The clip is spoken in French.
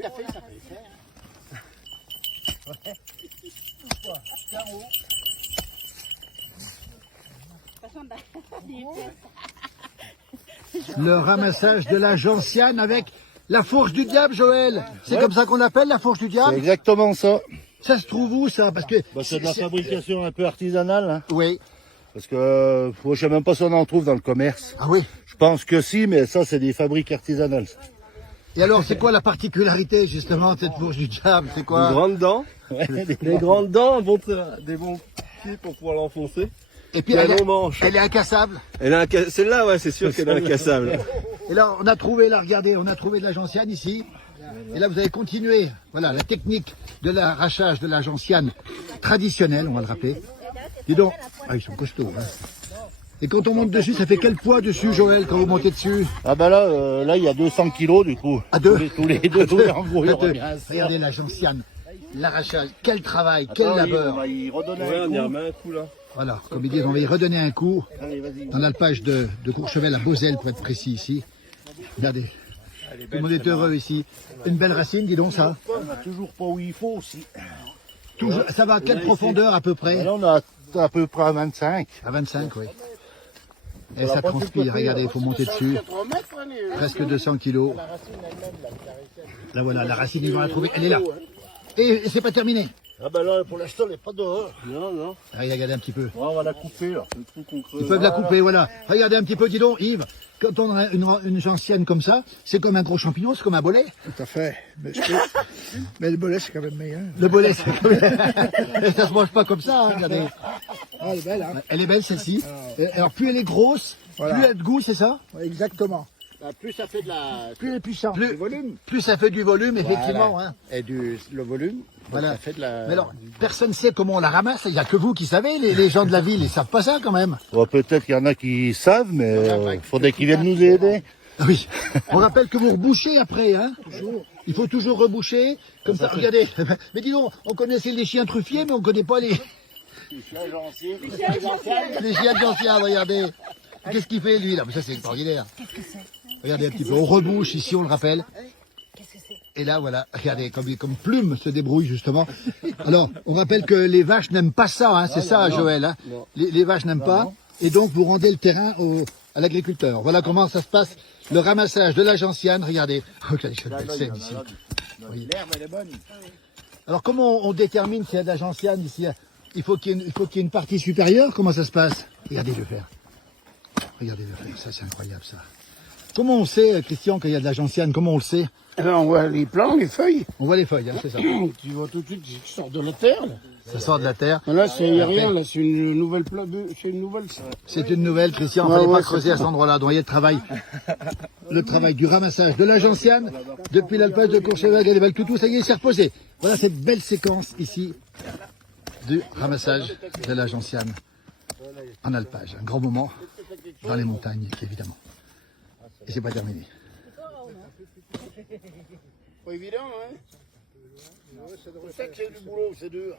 Ça fait effet. Ouais. Tiens, haut. Le ramassage de la gentiane avec la fourche du diable, Joël. C'est comme ça qu'on appelle la fourche du C'est diable. exactement ça. Ça se trouve où ça? Parce que C'est de la fabrication un peu artisanale. Hein. oui. Parce que moi, je sais même pas si on en trouve dans le commerce. Ah oui. Je pense que si, mais ça, c'est des fabriques artisanales. Et alors, c'est quoi la particularité justement de cette fourche du diable? C'est Des quoi? grandes dents. Les grandes dents, des bons pieds pour pouvoir l'enfoncer. Et puis Et un elle long manche. est incassable. Celle-là, ouais, c'est sûr qu'elle est incassable. Et là, on a trouvé, là, regardez, on a trouvé de la gentiane ici. Et là, vous avez continué, voilà, la technique de l'arrachage de la gentiane traditionnelle, on va le rappeler. Dis donc, ah, ils sont costauds. Hein. Et quand on monte dessus, ça fait quel poids dessus, Joël, quand vous montez dessus? Ah ben là, il y a 200 kilos du coup. À deux. Tous les deux, en gros, il y aura Regardez, bien un regardez la gentiane, l'arrachage, quel travail, quel labeur. On va y redonner Ouais, un on y coup. remet un coup là. Voilà, comme ils disent, on va y redonner un coup Allez, vas-y. dans l'alpage de Courchevel à Beauzelle, pour être précis ici. Regardez, tout le monde est heureux ici. Une belle racine, dis donc ça. On va toujours pas où il faut aussi. Toujours, ça va à quelle profondeur à peu près? Là, on a à peu près à 25. À 25, oui. Et ça transpire, regardez, il faut monter dessus. Presque 200 kilos. Là voilà, la racine, ils vont la trouver, elle est là. Et c'est pas terminé. Ah ben là, pour l'instant, elle n'est pas dehors. Non, non. Regardez un petit peu. Ouais, on va la couper là. Le trou qu'on creuse. Ils peuvent la couper, voilà. Regardez un petit peu, dis donc, Yves. Quand on a une gentiane comme ça, c'est comme un gros champignon, c'est comme un bolet. Tout à fait. Mais le bolet, c'est quand même meilleur. Le bolet, c'est comme... Et ça se mange pas comme ça, hein, regardez. Ah, elle est belle, hein. Elle est belle, celle-ci. Alors, plus elle est grosse, Voilà. plus elle a de goût, c'est ça? Ouais, exactement. Plus ça fait de la... Plus elle est puissante. Plus ça fait du volume, effectivement. Hein. Et le volume, Voilà. ça fait de la... Mais alors, personne ne sait comment on la ramasse. Il n'y a que vous qui savez, les gens de la ville, ils savent pas ça quand même. Bon, peut-être qu'il y en a qui savent, mais il faudrait qu'ils viennent nous aider. Ah oui. On rappelle que vous rebouchez après, hein. Il faut toujours reboucher. Comme ça, regardez. Mais dis donc, on connaissait les chiens truffiers, mais on connaît pas les chiens de gentiane, regardez. Qu'est-ce qu'il fait lui là? Ça c'est extraordinaire. Regardez un petit peu. On rebouche ici, on le rappelle. Et là, voilà, regardez, comme Plume se débrouille justement. Alors, on rappelle que les vaches n'aiment pas ça, hein, c'est ça, Joël. Hein. Les vaches n'aiment pas, et donc vous rendez le terrain à l'agriculteur. Voilà comment ça se passe, le ramassage de la gentiane. Regardez, regardez cette belle scène ici. Oui. L'herbe, elle est bonne. Alors, comment on détermine s'il y a de la gentiane ici? Il faut qu'il y ait une partie supérieure. Comment ça se passe? Regardez le faire. Regardez le faire, ça c'est incroyable ça. Comment on sait, Christian, qu'il y a de la gentiane? Comment on le sait? On voit les plants, les feuilles. On voit les feuilles, hein, c'est ça. Tu vois tout de suite, ça sort de la terre. Là, Ça sort de la terre. là c'est rien, là, c'est une nouvelle c'est une nouvelle. C'est une nouvelle, Christian, il ne fallait pas creuser à cet endroit-là. Donc il y a le travail du ramassage de la gentiane depuis l'alpage de Courchevel et les Valtoutou, ça y est, c'est reposé. Voilà cette belle séquence ici du ramassage de la gentiane en alpage. Un grand moment dans les montagnes, évidemment. Et c'est pas terminé. Pas évident, hein. C'est ça que c'est du boulot, c'est dur.